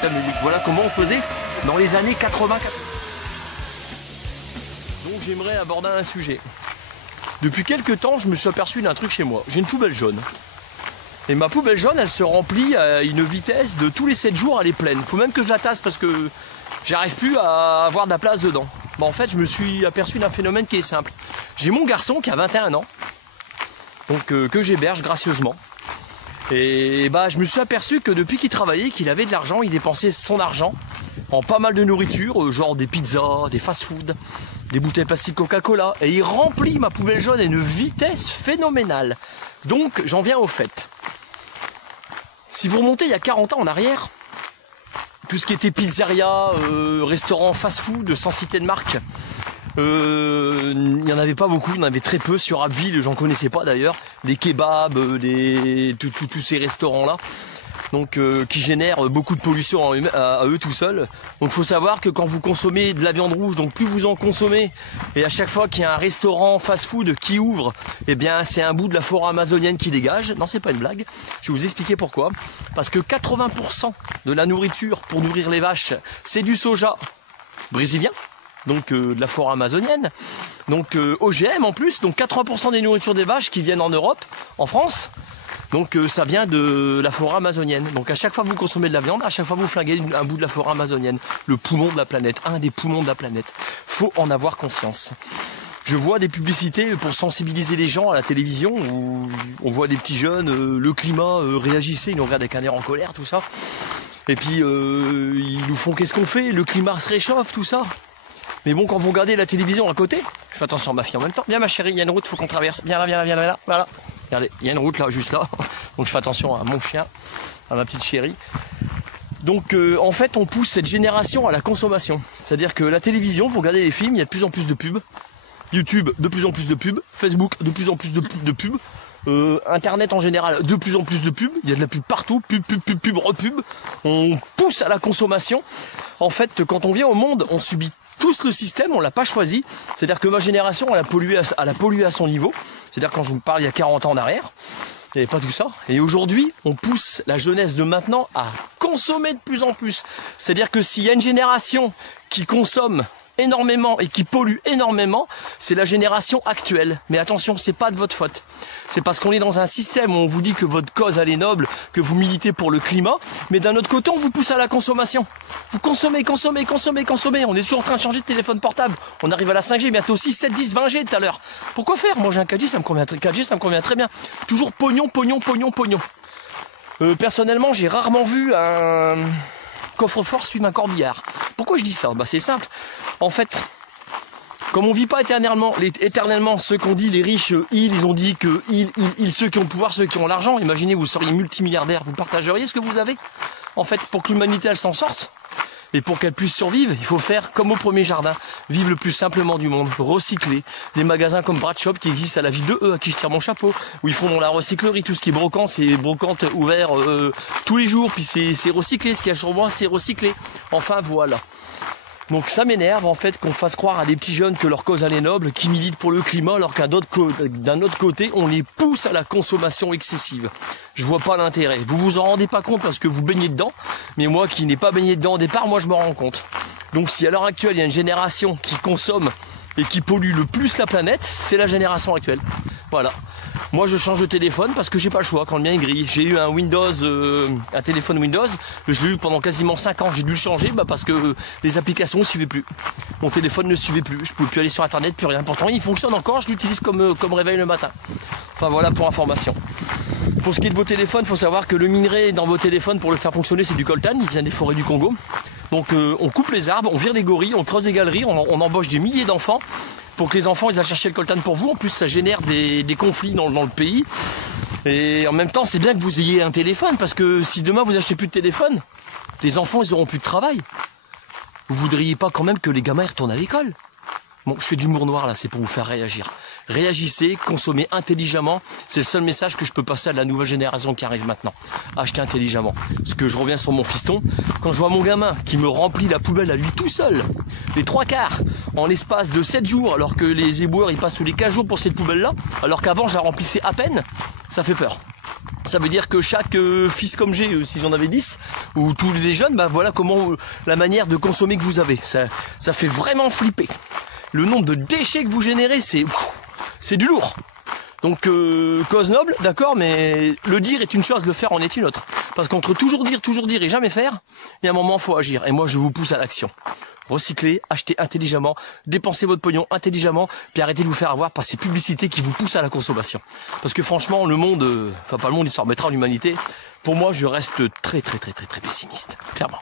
système unique. Voilà comment on faisait dans les années 80. Donc j'aimerais aborder un sujet. Depuis quelques temps, je me suis aperçu d'un truc chez moi. J'ai une poubelle jaune. Et ma poubelle jaune, elle se remplit à une vitesse de tous les 7 jours, elle est pleine. Il faut même que je la tasse parce que j'arrive plus à avoir de la place dedans. Bon, en fait, je me suis aperçu d'un phénomène qui est simple. J'ai mon garçon qui a 21 ans, donc que j'héberge gracieusement. Et bah, je me suis aperçu que depuis qu'il travaillait, qu'il avait de l'argent, il dépensait son argent en pas mal de nourriture, genre des pizzas, des fast-food, des bouteilles plastiques Coca-Cola. Et il remplit ma poubelle jaune à une vitesse phénoménale. Donc, j'en viens au fait. Si vous remontez il y a 40 ans en arrière, tout ce qui était pizzeria, restaurant fast-food, sans citer de marque, il n'y en avait pas beaucoup, il y en avait très peu sur Abbeville, j'en connaissais pas d'ailleurs, des kebabs, tous ces restaurants-là, donc qui génèrent beaucoup de pollution à eux tout seuls. Donc il faut savoir que quand vous consommez de la viande rouge, donc plus vous en consommez, et à chaque fois qu'il y a un restaurant fast-food qui ouvre, eh bien c'est un bout de la forêt amazonienne qui dégage. Non, c'est pas une blague, je vais vous expliquer pourquoi. Parce que 80% de la nourriture pour nourrir les vaches, c'est du soja brésilien, donc de la forêt amazonienne, donc OGM en plus, donc 80% des nourritures des vaches qui viennent en Europe, en France, donc ça vient de la forêt amazonienne. Donc à chaque fois que vous consommez de la viande, à chaque fois vous flinguez un bout de la forêt amazonienne, le poumon de la planète, un des poumons de la planète. Faut en avoir conscience. Je vois des publicités pour sensibiliser les gens à la télévision où on voit des petits jeunes, le climat, réagissez, ils nous regardent avec un air en colère, tout ça. Et puis ils nous font qu'est-ce qu'on fait, le climat se réchauffe, tout ça. Mais bon, quand vous regardez la télévision à côté, je fais attention à ma fille en même temps. Viens ma chérie, il y a une route, faut qu'on traverse. Viens là, viens là, viens là, viens là. Voilà. Regardez, il y a une route là, juste là. Donc je fais attention à mon chien, à ma petite chérie. Donc en fait, on pousse cette génération à la consommation. C'est-à-dire que la télévision, vous regardez les films, il y a de plus en plus de pubs. YouTube, de plus en plus de pubs. Facebook, de plus en plus de pubs. Internet en général, de plus en plus de pubs. Il y a de la pub partout, pub, repub. On pousse à la consommation. En fait, quand on vient au monde, on subit tous le système, on l'a pas choisi. C'est-à-dire que ma génération, elle a pollué à son niveau. C'est-à-dire quand je vous parle il y a 40 ans en arrière, il n'y avait pas tout ça. Et aujourd'hui, on pousse la jeunesse de maintenant à consommer de plus en plus. C'est-à-dire que s'il y a une génération qui consomme énormément et qui pollue énormément, c'est la génération actuelle. Mais attention, c'est pas de votre faute. C'est parce qu'on est dans un système où on vous dit que votre cause elle est noble, que vous militez pour le climat, mais d'un autre côté on vous pousse à la consommation. Vous consommez. On est toujours en train de changer de téléphone portable. On arrive à la 5G, bientôt 6, 7, 10, 20G tout à l'heure. Pourquoi faire? Moi j'ai un 4G, ça me convient très bien. Toujours pognon. Personnellement, j'ai rarement vu un coffre-fort suivre un corbillard. Pourquoi je dis ça? Bah c'est simple. En fait, comme on vit pas éternellement, ceux qu'on dit les riches, ils ont dit que ceux qui ont le pouvoir, ceux qui ont l'argent. Imaginez, vous seriez multimilliardaire, vous partageriez ce que vous avez. En fait, pour que l'humanité elle s'en sorte et pour qu'elle puisse survivre, il faut faire comme au premier jardin, vivre le plus simplement du monde, recycler. Des magasins comme Brad Shop qui existent à la ville de à qui je tire mon chapeau, où ils font dans la recyclerie, tout ce qui est brocante, c'est brocante ouvert tous les jours, puis c'est recyclé, ce qu'il y a sur moi, c'est recyclé. Enfin voilà. Donc ça m'énerve en fait qu'on fasse croire à des petits jeunes que leur cause elle est noble, qui militent pour le climat, alors d'un autre côté, on les pousse à la consommation excessive. Je vois pas l'intérêt. Vous vous en rendez pas compte parce que vous baignez dedans, mais moi qui n'ai pas baigné dedans au départ, moi je me rends compte. Donc si à l'heure actuelle il y a une génération qui consomme et qui pollue le plus la planète, c'est la génération actuelle. Voilà. Moi je change de téléphone parce que j'ai pas le choix quand le mien est gris. J'ai eu un Windows, un téléphone Windows, je l'ai eu pendant quasiment 5 ans, j'ai dû le changer parce que les applications ne suivaient plus. Mon téléphone ne suivait plus, je pouvais plus aller sur internet, plus rien. Pourtant il fonctionne encore, je l'utilise comme réveil le matin. Enfin voilà pour information. Pour ce qui est de vos téléphones, il faut savoir que le minerai dans vos téléphones pour le faire fonctionner c'est du coltan, il vient des forêts du Congo. Donc on coupe les arbres, on vire des gorilles, on creuse des galeries, on embauche des milliers d'enfants pour que les enfants ils aillent chercher le coltan pour vous. En plus ça génère des conflits dans le pays. Et en même temps c'est bien que vous ayez un téléphone parce que si demain vous achetez plus de téléphone, les enfants ils auront plus de travail. Vous voudriez pas quand même que les gamins ils retournent à l'école? Bon, je fais de l'humour noir là, c'est pour vous faire réagir. Réagissez, consommez intelligemment. C'est le seul message que je peux passer à la nouvelle génération qui arrive maintenant. Achetez intelligemment. Parce que je reviens sur mon fiston. Quand je vois mon gamin qui me remplit la poubelle à lui tout seul, les 3/4, en l'espace de 7 jours, alors que les éboueurs ils passent tous les 15 jours pour cette poubelle-là, alors qu'avant je la remplissais à peine, ça fait peur. Ça veut dire que chaque fils comme j'ai, si j'en avais 10, ou tous les jeunes, bah voilà comment la manière de consommer que vous avez. Ça fait vraiment flipper. Le nombre de déchets que vous générez, c'est du lourd. Donc cause noble, d'accord, mais le dire est une chose, le faire en est une autre. Parce qu'entre toujours dire et jamais faire, il y a un moment, il faut agir. Et moi, je vous pousse à l'action. Recyclez, achetez intelligemment, dépensez votre pognon intelligemment, puis arrêtez de vous faire avoir par ces publicités qui vous poussent à la consommation. Parce que franchement, le monde, enfin pas le monde, il s'en remettra, l'humanité. Pour moi, je reste très pessimiste, clairement.